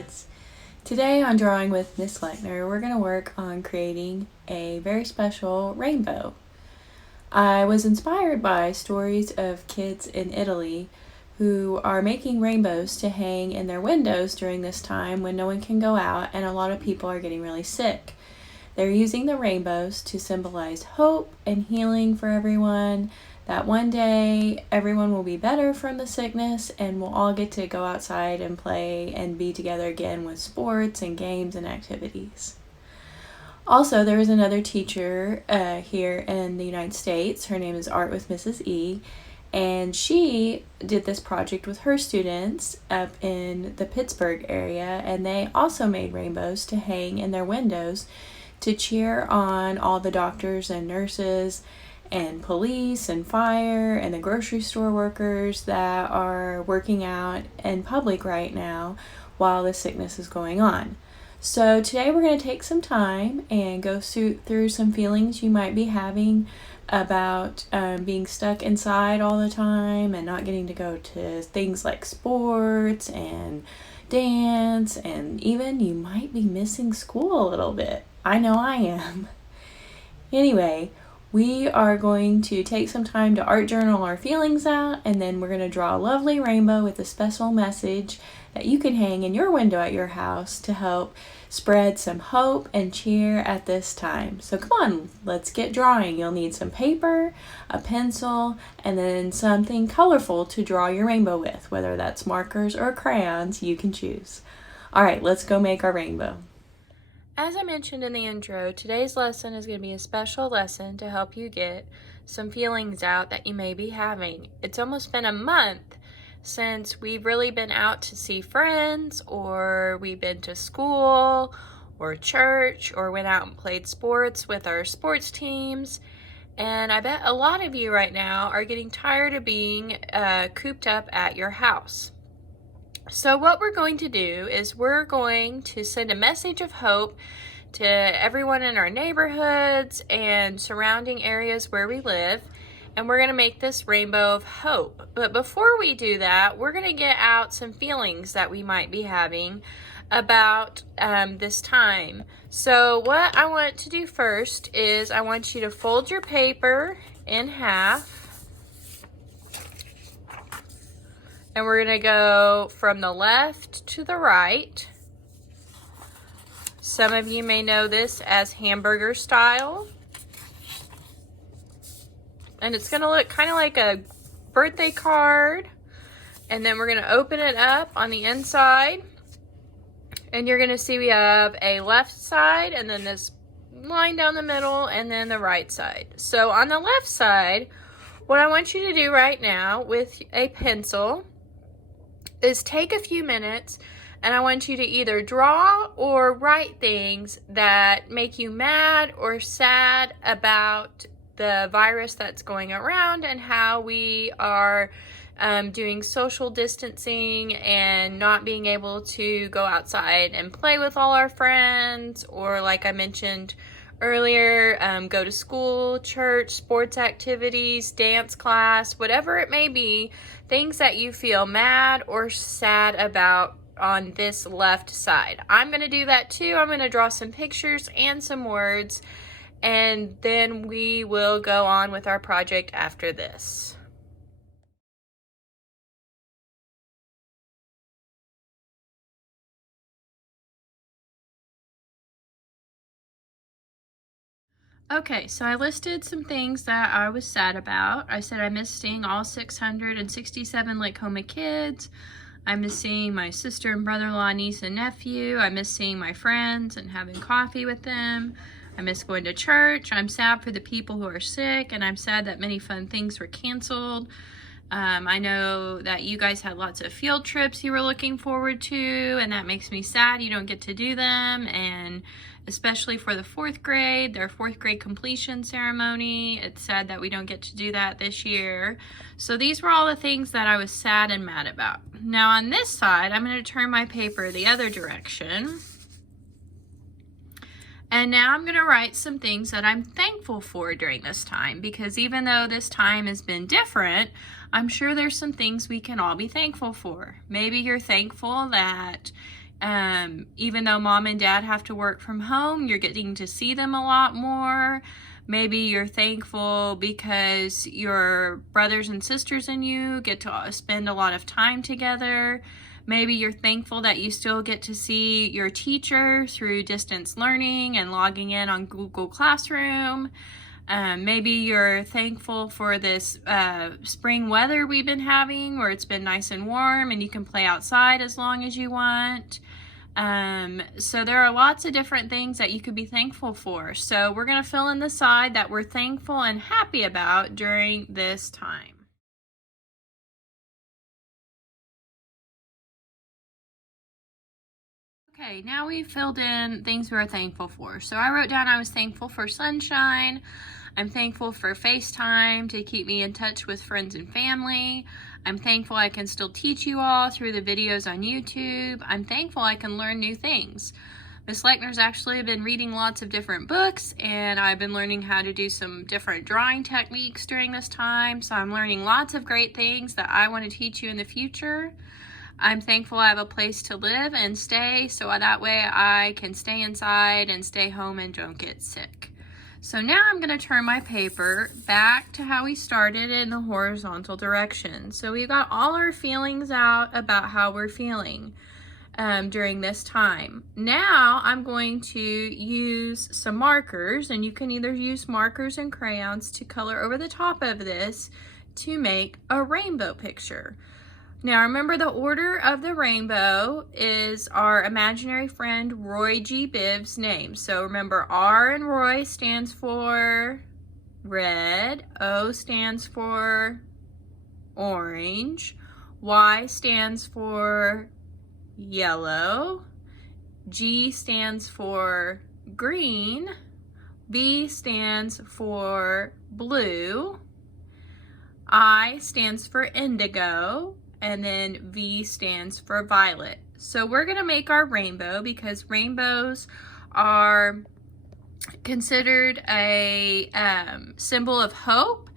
kids. Today on Drawing with Miss Leochner, we're going to work on creating a very special rainbow. I was inspired by stories of kids in Italy who are making rainbows to hang in their windows during this time when no one can go out and a lot of people are getting really sick. They're using the rainbows to symbolize hope and healing for everyone, that one day everyone will be better from the sickness and we'll all get to go outside and play and be together again with sports and games and activities. Also, there is another teacher here in the United States. Her name is Art with Mrs. E, and she did this project with her students up in the Pittsburgh area, and they also made rainbows to hang in their windows to cheer on all the doctors and nurses and police and fire and the grocery store workers that are working out in public right now while the sickness is going on. So today we're going to take some time and go through some feelings you might be having about being stuck inside all the time and not getting to go to things like sports and dance, and even you might be missing school a little bit. I know I am. Anyway, we are going to take some time to art journal our feelings out, and then we're going to draw a lovely rainbow with a special message that you can hang in your window at your house to help spread some hope and cheer at this time. So come on, let's get drawing. You'll need some paper, a pencil, and then something colorful to draw your rainbow with, whether that's markers or crayons, you can choose. All right, let's go make our rainbow. As I mentioned in the intro, today's lesson is going to be a special lesson to help you get some feelings out that you may be having. It's almost been a month since we've really been out to see friends, or we've been to school or church, or went out and played sports with our sports teams. And I bet a lot of you right now are getting tired of being cooped up at your house. So what we're going to do is we're going to send a message of hope to everyone in our neighborhoods and surrounding areas where we live, and we're going to make this rainbow of hope. But before we do that, we're going to get out some feelings that we might be having about this time. So what I want to do first is I want you to fold your paper in half. And we're going to go from the left to the right. Some of you may know this as hamburger style. And it's going to look kind of like a birthday card. And then we're going to open it up on the inside. And you're going to see we have a left side, and then this line down the middle, and then the right side. So on the left side, what I want you to do right now with a pencil is take a few minutes, and I want you to either draw or write things that make you mad or sad about the virus that's going around and how we are doing social distancing and not being able to go outside and play with all our friends, or like I mentioned earlier, go to school, church, sports activities, dance class, whatever it may be, things that you feel mad or sad about on this left side. I'm going to do that too. I'm going to draw some pictures and some words, and then we will go on with our project after this. Okay, so I listed some things that I was sad about. I said I missed seeing all 667 Lake Homa kids. I miss seeing my sister and brother-in-law, niece and nephew. I miss seeing my friends and having coffee with them. I miss going to church. I'm sad for the people who are sick, and I'm sad that many fun things were canceled. I know that you guys had lots of field trips you were looking forward to, and that makes me sad you don't get to do them. And especially for the fourth grade, their fourth grade completion ceremony, it's sad that we don't get to do that this year. So these were all the things that I was sad and mad about. Now on this side, I'm going to turn my paper the other direction. And now I'm going to write some things that I'm thankful for during this time, because even though this time has been different, I'm sure there's some things we can all be thankful for. Maybe you're thankful that Even though mom and dad have to work from home, you're getting to see them a lot more. Maybe you're thankful because your brothers and sisters and you get to spend a lot of time together. Maybe you're thankful that you still get to see your teacher through distance learning and logging in on Google Classroom. Maybe you're thankful for this spring weather we've been having, where it's been nice and warm and you can play outside as long as you want. So there are lots of different things that you could be thankful for. So we're going to fill in the side that we're thankful and happy about during this time. Okay, now we've filled in things we're thankful for. So I wrote down I was thankful for sunshine. I'm thankful for FaceTime to keep me in touch with friends and family. I'm thankful I can still teach you all through the videos on YouTube. I'm thankful I can learn new things. Miss Leochner's actually been reading lots of different books, and I've been learning how to do some different drawing techniques during this time. So I'm learning lots of great things that I want to teach you in the future. I'm thankful I have a place to live and stay, so that way I can stay inside and stay home and don't get sick. So now I'm going to turn my paper back to how we started in the horizontal direction. So we've got all our feelings out about how we're feeling during this time. Now I'm going to use some markers, and you can either use markers and crayons to color over the top of this to make a rainbow picture. Now remember, the order of the rainbow is our imaginary friend Roy G. Bibb's name. So remember, R in Roy stands for red, O stands for orange, Y stands for yellow, G stands for green, B stands for blue, I stands for indigo, and then V stands for violet. So we're gonna make our rainbow because rainbows are considered a symbol of hope.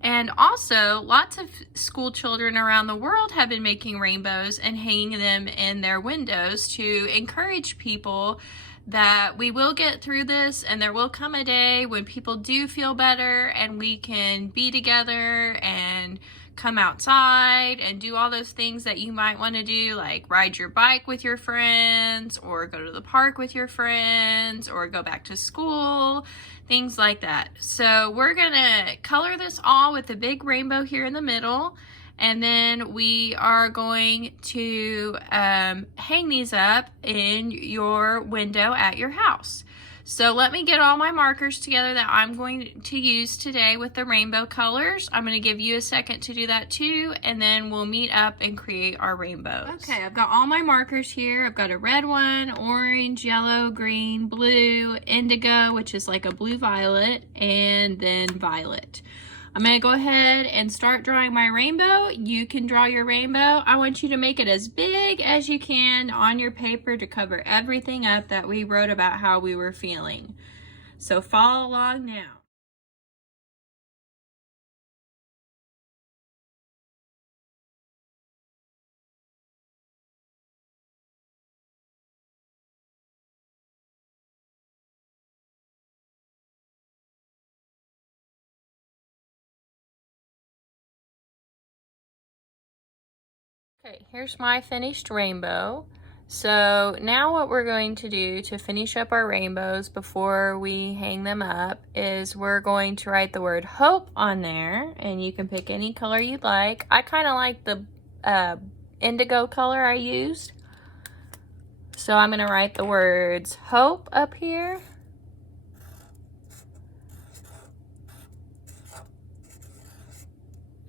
And also, lots of school children around the world have been making rainbows and hanging them in their windows to encourage people that we will get through this, and there will come a day when people do feel better and we can be together and come outside and do all those things that you might want to do, like ride your bike with your friends, or go to the park with your friends, or go back to school, things like that. So we're gonna color this all with a big rainbow here in the middle, and then we are going to hang these up in your window at your house. So let me get all my markers together that I'm going to use today with the rainbow colors. I'm going to give you a second to do that too, and then we'll meet up and create our rainbows. Okay, I've got all my markers here. I've got a red one, orange, yellow, green, blue, indigo, which is like a blue-violet, and then violet. I'm going to go ahead and start drawing my rainbow. You can draw your rainbow. I want you to make it as big as you can on your paper to cover everything up that we wrote about how we were feeling. So follow along now. Okay, here's my finished rainbow. So now what we're going to do to finish up our rainbows before we hang them up is we're going to write the word hope on there, and you can pick any color you'd like. I kind of like the indigo color I used. So I'm going to write the words hope up here.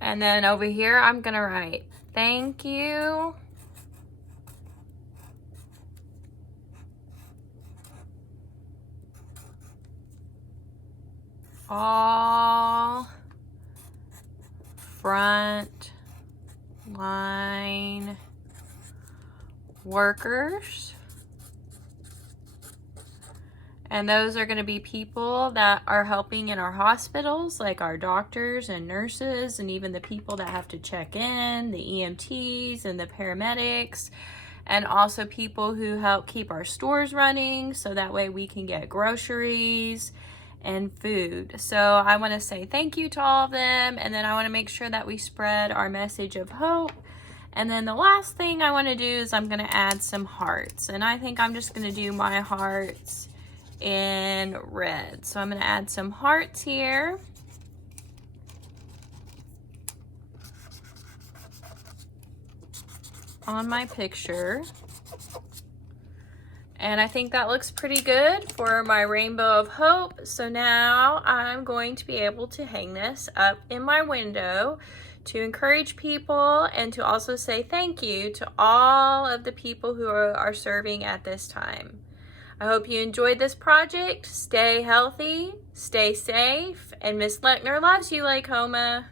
And then over here I'm going to write thank you. All front line workers. And those are going to be people that are helping in our hospitals, like our doctors and nurses, and even the people that have to check in, the EMTs and the paramedics, and also people who help keep our stores running so that way we can get groceries and food. So I want to say thank you to all of them, and then I want to make sure that we spread our message of hope. And then the last thing I want to do is I'm going to add some hearts, and I think I'm just going to do my hearts in red. So I'm going to add some hearts here. On my picture. And I think that looks pretty good for my rainbow of hope. So now I'm going to be able to hang this up in my window to encourage people and to also say thank you to all of the people who are serving at this time. I hope you enjoyed this project. Stay healthy, stay safe, and Miss Leochner loves you, Lake Homa.